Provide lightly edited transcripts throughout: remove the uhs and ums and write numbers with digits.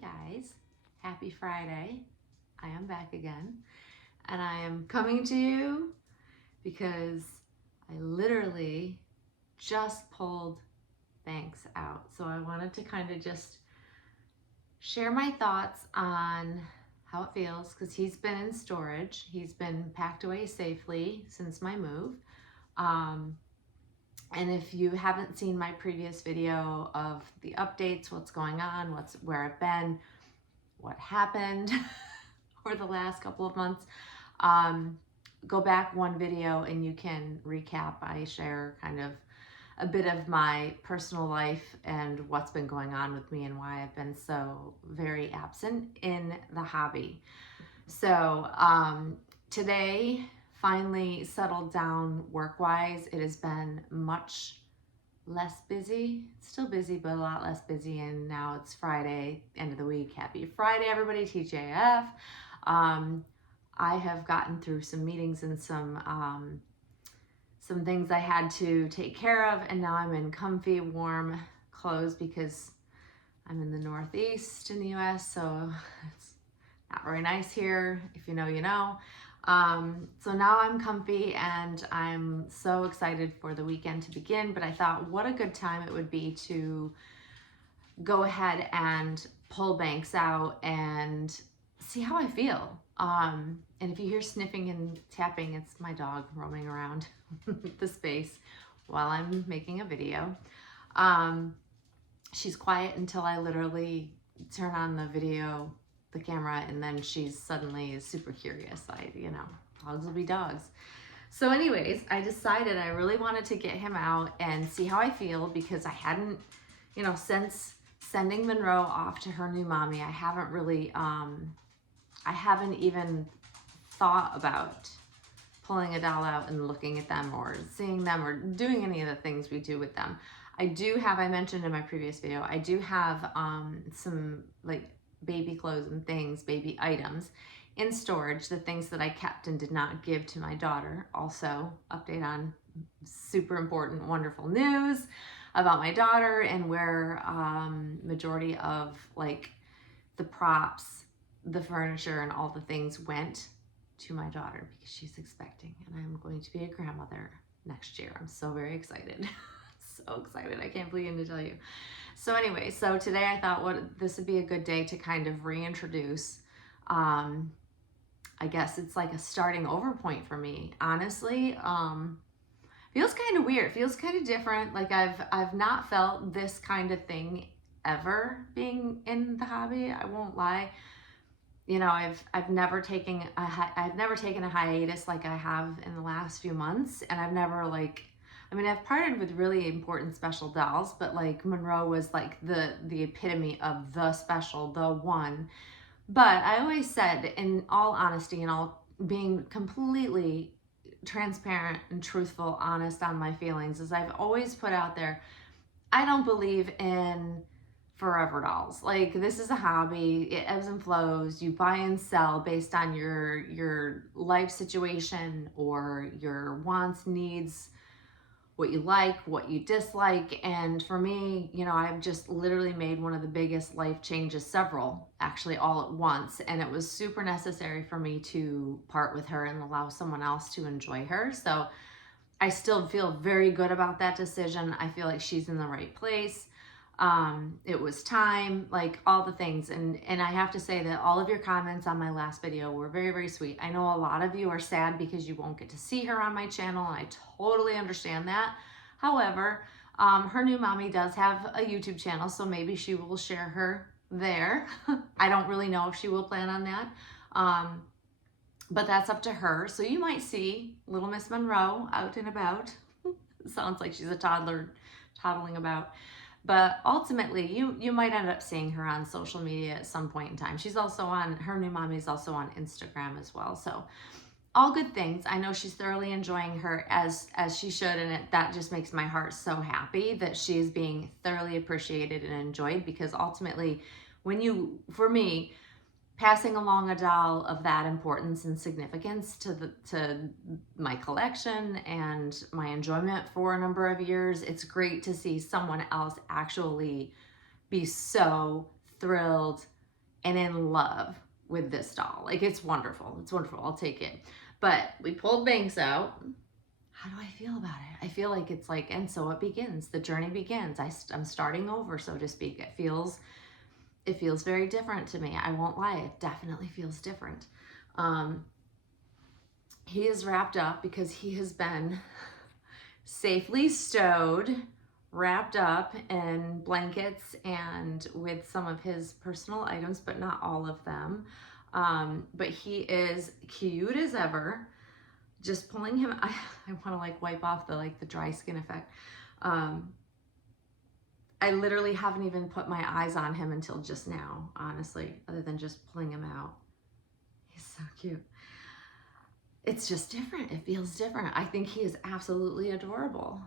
guys, happy Friday. I am back again and I am coming to you because I literally just pulled Banks out. So I wanted to kind of just share my thoughts on how it feels because he's been in storage. He's been packed away safely since my move. And if you haven't seen my previous video of the updates, what's going on, where I've been, what happened over the last couple of months, go back one video and you can recap. I share kind of a bit of my personal life and what's been going on with me and why I've been so very absent in the hobby. So today finally settled down work-wise. It has been much less busy. It's still busy, but a lot less busy. And now it's Friday, end of the week. Happy Friday, everybody, TJF. I have gotten through some meetings and some things I had to take care of, and now I'm in comfy, warm clothes because I'm in the Northeast in the US, so it's not very nice here. If you know, you know. So now I'm comfy and I'm so excited for the weekend to begin, but I thought what a good time it would be to go ahead and pull Banks out and see how I feel. And if you hear sniffing and tapping, it's my dog roaming around the space while I'm making a video. She's quiet until I literally turn on the camera, and then she's suddenly super curious. Dogs will be dogs. So anyways, I decided I really wanted to get him out and see how I feel because I hadn't, since sending Monroe off to her new mommy, I haven't really, I haven't even thought about pulling a doll out and looking at them or seeing them or doing any of the things we do with them. I mentioned in my previous video, I do have some like baby clothes and things, baby items in storage, the things that I kept and did not give to my daughter. Also, update on super important, wonderful news about my daughter and where majority of like the props, the furniture, and all the things went to my daughter because she's expecting and I'm going to be a grandmother next year. I'm so very excited. So excited. I can't believe to tell you. So anyway, so today I thought this would be a good day to kind of reintroduce. I guess it's like a starting over point for me. Honestly, feels kind of weird. Feels kind of different. Like I've not felt this kind of thing ever being in the hobby. I won't lie. I've never taken a hiatus like I have in the last few months, and I've never I've parted with really important special dolls, but like Monroe was like the epitome of the special, the one. But I always said, in all honesty and all being completely transparent and truthful, honest on my feelings, is I've always put out there, I don't believe in forever dolls. Like, this is a hobby. It ebbs and flows. You buy and sell based on your life situation or your wants, needs, what you like, what you dislike. And for me, I've just literally made one of the biggest life changes, several actually all at once. And it was super necessary for me to part with her and allow someone else to enjoy her. So I still feel very good about that decision. I feel like she's in the right place. It was time, like all the things. And I have to say that all of your comments on my last video were very, very sweet. I know a lot of you are sad because you won't get to see her on my channel, and I totally understand that. However, her new mommy does have a YouTube channel, so maybe she will share her there. I don't really know if she will plan on that. But that's up to her. So you might see little Miss Monroe out and about. Sounds like she's a toddler toddling about. But ultimately, you might end up seeing her on social media at some point in time. She's also her new mommy is also on Instagram as well. So all good things. I know she's thoroughly enjoying her as she should. And that just makes my heart so happy that she is being thoroughly appreciated and enjoyed, because ultimately for me, passing along a doll of that importance and significance to my collection and my enjoyment for a number of years, it's great to see someone else actually be so thrilled and in love with this doll. Like, it's wonderful. It's wonderful. I'll take it. But we pulled Banks out. How do I feel about it? I feel like it's like, and so it begins. The journey begins. I'm starting over, so to speak. It feels very different to me. I won't lie. It definitely feels different. He is wrapped up because he has been safely stowed, wrapped up in blankets and with some of his personal items, but not all of them. But he is cute as ever. Just pulling him, I want to like wipe off the dry skin effect. I literally haven't even put my eyes on him until just now, honestly, other than just pulling him out. He's so cute. It's just different. It feels different. I think he is absolutely adorable.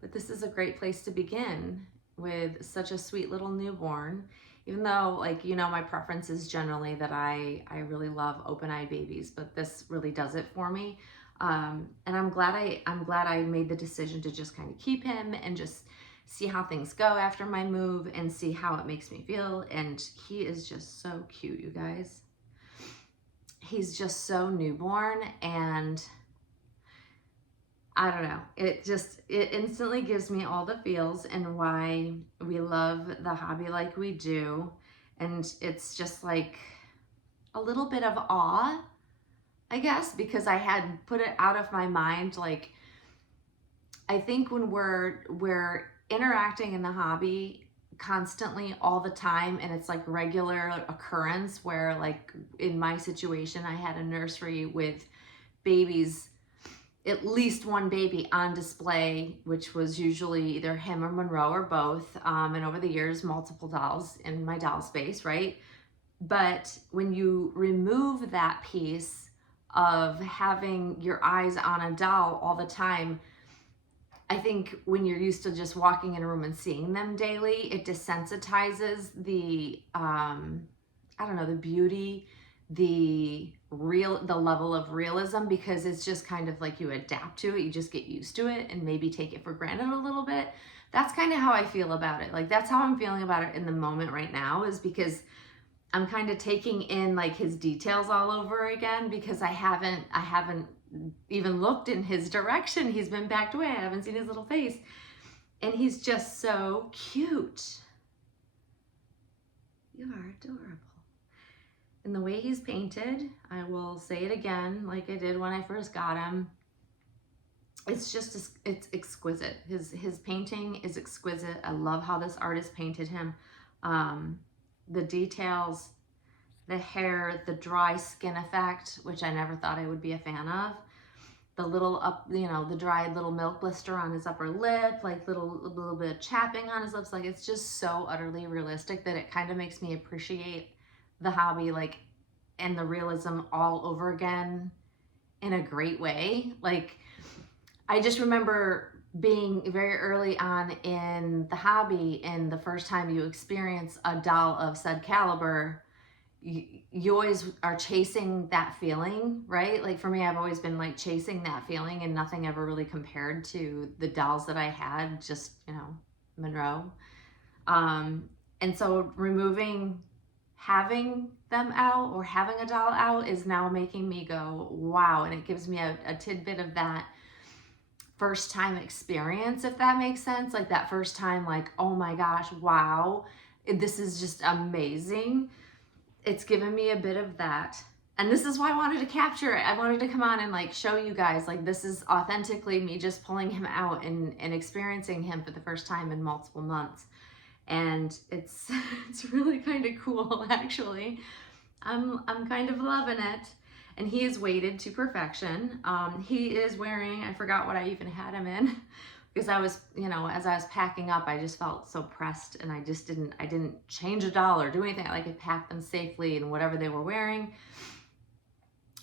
But this is a great place to begin with such a sweet little newborn. Even though, like, you know, my preference is generally that I really love open-eyed babies, but this really does it for me. And I'm glad I made the decision to just kind of keep him and just see how things go after my move and see how it makes me feel. And he is just so cute, you guys. He's just so newborn, and I don't know. It instantly gives me all the feels and why we love the hobby like we do. And it's just like a little bit of awe, I guess, because I had put it out of my mind. Like, I think when we're interacting in the hobby constantly all the time, and it's like regular occurrence where, like, in my situation, I had a nursery with babies, at least one baby on display, which was usually either him or Monroe or both. And over the years, multiple dolls in my doll space, right? But when you remove that piece of having your eyes on a doll all the time, I think when you're used to just walking in a room and seeing them daily, it desensitizes the, I don't know, the beauty, the level of realism, because it's just kind of like you adapt to it, you just get used to it and maybe take it for granted a little bit. That's kind of how I feel about it. Like, that's how I'm feeling about it in the moment right now, is because I'm kind of taking in like his details all over again, because I haven't even looked in his direction. He's been backed away. I haven't seen his little face, and he's just so cute. You are adorable. And the way he's painted, I will say it again, like I did when I first got him, it's just, it's exquisite. His painting is exquisite. I love how this artist painted him. The details, the hair, the dry skin effect, which I never thought I would be a fan of. The little the dried little milk blister on his upper lip, like a little bit of chapping on his lips. Like, it's just so utterly realistic that it kind of makes me appreciate the hobby, like, and the realism all over again in a great way. Like, I just remember being very early on in the hobby, and the first time you experience a doll of said caliber, you always are chasing that feeling, right? Like, for me, I've always been like chasing that feeling, and nothing ever really compared to the dolls that I had, just, you know, Monroe. And so having them out, or having a doll out, is now making me go, wow. And it gives me a tidbit of that first time experience, if that makes sense. Like, that first time, like, oh my gosh, wow, this is just amazing. It's given me a bit of that. And this is why I wanted to capture it. I wanted to come on and like show you guys, like, this is authentically me just pulling him out and experiencing him for the first time in multiple months. And it's really kind of cool, actually. I'm kind of loving it. And he is weighted to perfection. He is wearing, I forgot what I even had him in, because I was, you know, as I was packing up, I just felt so pressed, and I didn't change a doll or do anything. I could pack them safely in whatever they were wearing.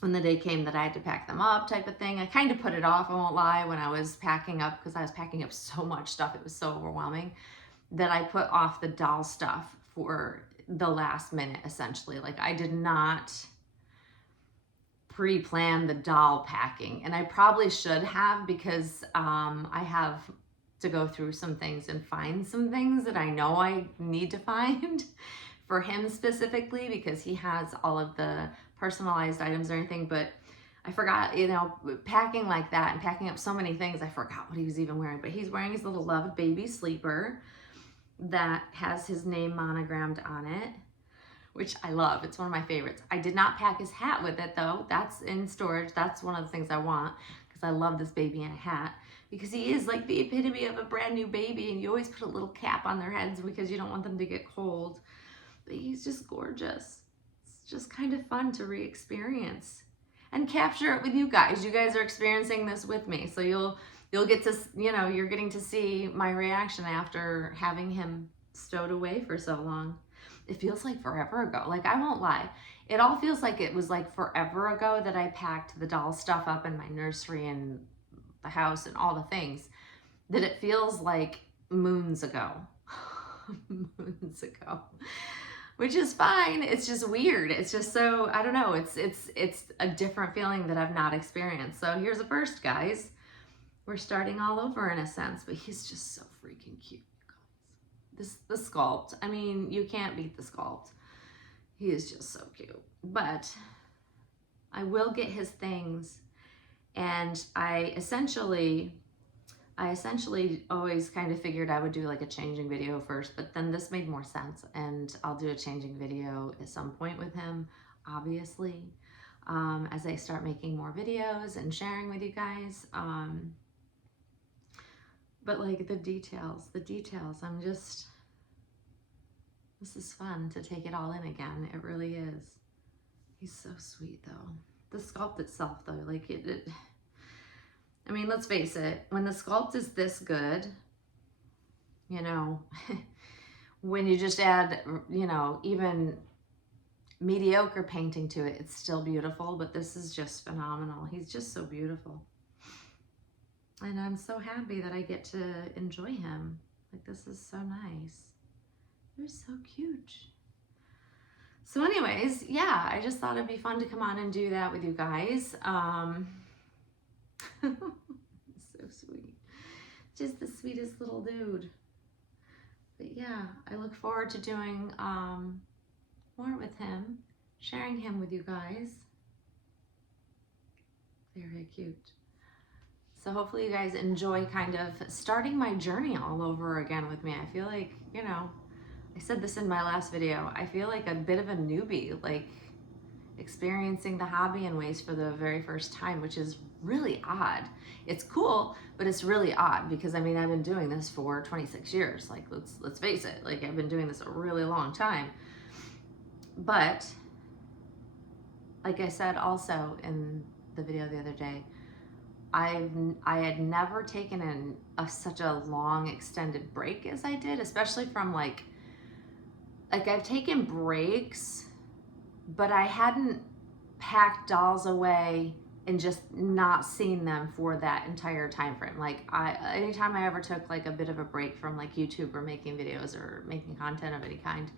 When the day came that I had to pack them up, type of thing, I kind of put it off, I won't lie, when I was packing up, because I was packing up so much stuff, it was so overwhelming, that I put off the doll stuff for the last minute, essentially. Like, I did not pre-plan the doll packing, and I probably should have, because I have to go through some things and find some things that I know I need to find for him specifically, because he has all of the personalized items and everything, but I forgot, you know, packing like that and packing up so many things, I forgot what he was even wearing. But he's wearing his little loved baby sleeper that has his name monogrammed on it, which I love. It's one of my favorites. I did not pack his hat with it though. That's in storage. That's one of the things I want, because I love this baby in a hat, because he is like the epitome of a brand new baby, and you always put a little cap on their heads because you don't want them to get cold. But he's just gorgeous. It's just kind of fun to re-experience and capture it with you guys. You guys are experiencing this with me, so you'll get to, you know, you're getting to see my reaction after having him stowed away for so long. It feels like forever ago. Like, I won't lie, it all feels like it was like forever ago that I packed the doll stuff up in my nursery and the house and all the things, that it feels like moons ago. Moons ago. Which is fine. It's just weird. It's just so, I don't know, it's a different feeling that I've not experienced. So here's a first, guys. We're starting all over in a sense, but he's just so freaking cute, you guys. The sculpt, I mean, you can't beat the sculpt. He is just so cute. But I will get his things, and I essentially always kind of figured I would do like a changing video first, but then this made more sense, and I'll do a changing video at some point with him, obviously, as I start making more videos and sharing with you guys. But like the details, this is fun to take it all in again. It really is. He's so sweet though. The sculpt itself though, like I mean, let's face it, when the sculpt is this good, you know, when you just add, you know, even mediocre painting to it, it's still beautiful, but this is just phenomenal. He's just so beautiful. And I'm so happy that I get to enjoy him. Like, this is so nice. They're so cute. So anyways, yeah, I just thought it'd be fun to come on and do that with you guys. So sweet. Just the sweetest little dude. But yeah, I look forward to doing more with him, sharing him with you guys. Very cute. So hopefully you guys enjoy kind of starting my journey all over again with me. I feel like, you know, I said this in my last video, I feel like a bit of a newbie, like experiencing the hobby in ways for the very first time, which is really odd. It's cool, but it's really odd because, I mean, I've been doing this for 26 years. Like, let's face it, like, I've been doing this a really long time. But like I said also in the video the other day, I had never taken such a long extended break as I did, especially from like I've taken breaks, but I hadn't packed dolls away and just not seen them for that entire time frame. Like, anytime I ever took like a bit of a break from like YouTube or making videos or making content of any kind,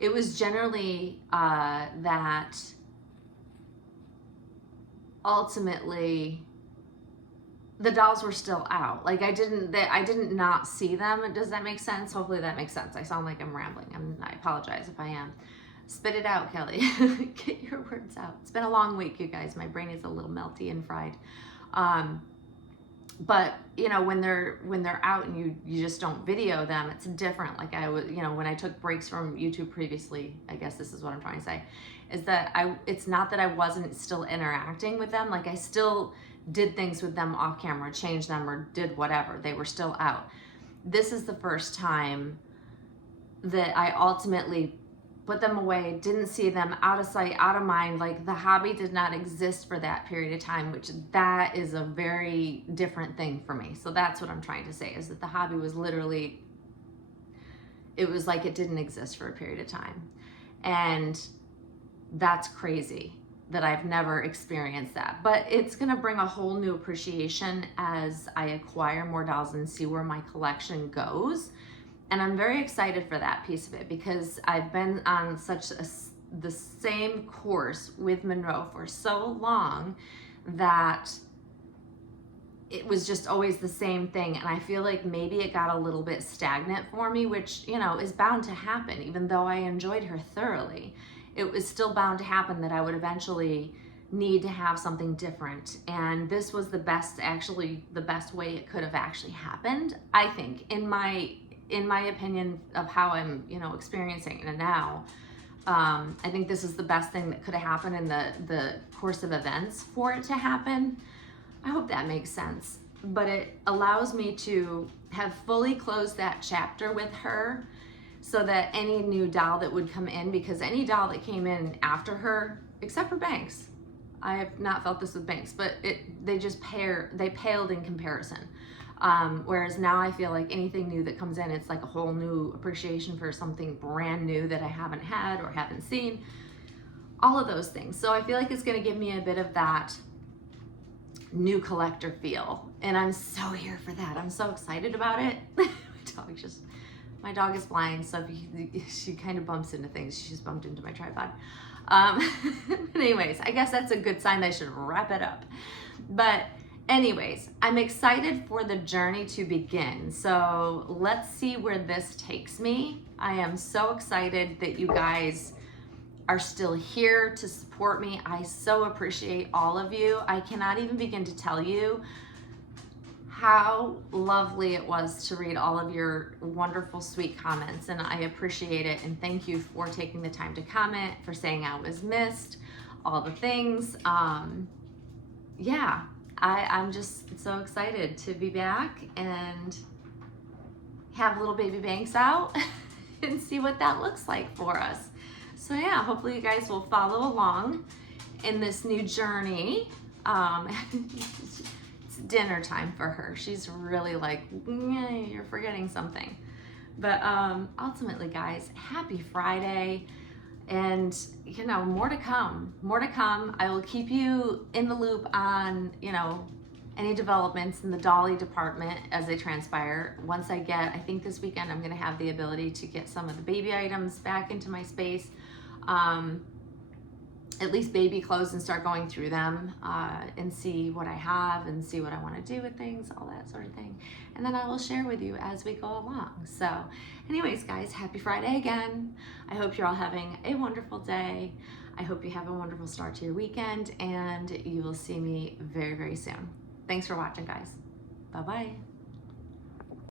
it was generally that ultimately the dolls were still out. Like, I didn't not see them. Does that make sense? Hopefully that makes sense. I sound like I'm rambling. I apologize if I am. Spit it out, Kelly. Get your words out. It's been a long week, you guys. My brain is a little melty and fried. But you know, when they're out and you just don't video them, it's different. Like, I was, you know, when I took breaks from YouTube previously, I guess this is what I'm trying to say, is that it's not that I wasn't still interacting with them. Like, I still did things with them off camera, changed them or did whatever. They were still out. This is the first time that I ultimately put them away, didn't see them, out of sight, out of mind. Like, the hobby did not exist for that period of time, which that is a very different thing for me. So that's what I'm trying to say, is that the hobby was literally, it was like it didn't exist for a period of time. And that's crazy that I've never experienced that. But it's gonna bring a whole new appreciation as I acquire more dolls and see where my collection goes. And I'm very excited for that piece of it, because I've been on the same course with Monroe for so long that it was just always the same thing. And I feel like maybe it got a little bit stagnant for me, which, you know, is bound to happen. Even though I enjoyed her thoroughly, it was still bound to happen that I would eventually need to have something different. And this was the best, actually the best way it could have actually happened, I think, in my opinion of how I'm, you know, experiencing it now. I think this is the best thing that could have happened in the course of events for it to happen. I hope that makes sense. But it allows me to have fully closed that chapter with her, so that any new doll that would come in, because any doll that came in after her, except for Banks, I have not felt this with Banks, but they paled in comparison. Whereas now I feel like anything new that comes in, it's like a whole new appreciation for something brand new that I haven't had or haven't seen, all of those things. So I feel like it's gonna give me a bit of that new collector feel, and I'm so here for that. I'm so excited about it. My dog is blind, so if she kind of bumps into things. She just bumped into my tripod. Anyways, I guess that's a good sign that I should wrap it up. But anyways, I'm excited for the journey to begin. So let's see where this takes me. I am so excited that you guys are still here to support me. I so appreciate all of you. I cannot even begin to tell you how lovely it was to read all of your wonderful, sweet comments, and I appreciate it. And thank you for taking the time to comment, for saying I was missed, all the things. Yeah, I'm just so excited to be back and have little baby Banks out and see what that looks like for us. So yeah, hopefully you guys will follow along in this new journey. It's dinner time for her. She's really like, you're forgetting something. But ultimately, guys, happy Friday. And, you know, more to come. More to come. I will keep you in the loop on, you know, any developments in the dolly department as they transpire. Once I think this weekend I'm going to have the ability to get some of the baby items back into my space. At least baby clothes, and start going through them and see what I have and see what I want to do with things, all that sort of thing. And then I will share with you as we go along. So anyways, guys, happy Friday again. I hope you're all having a wonderful day. I hope you have a wonderful start to your weekend, and you will see me very, very soon. Thanks for watching, guys. Bye-bye.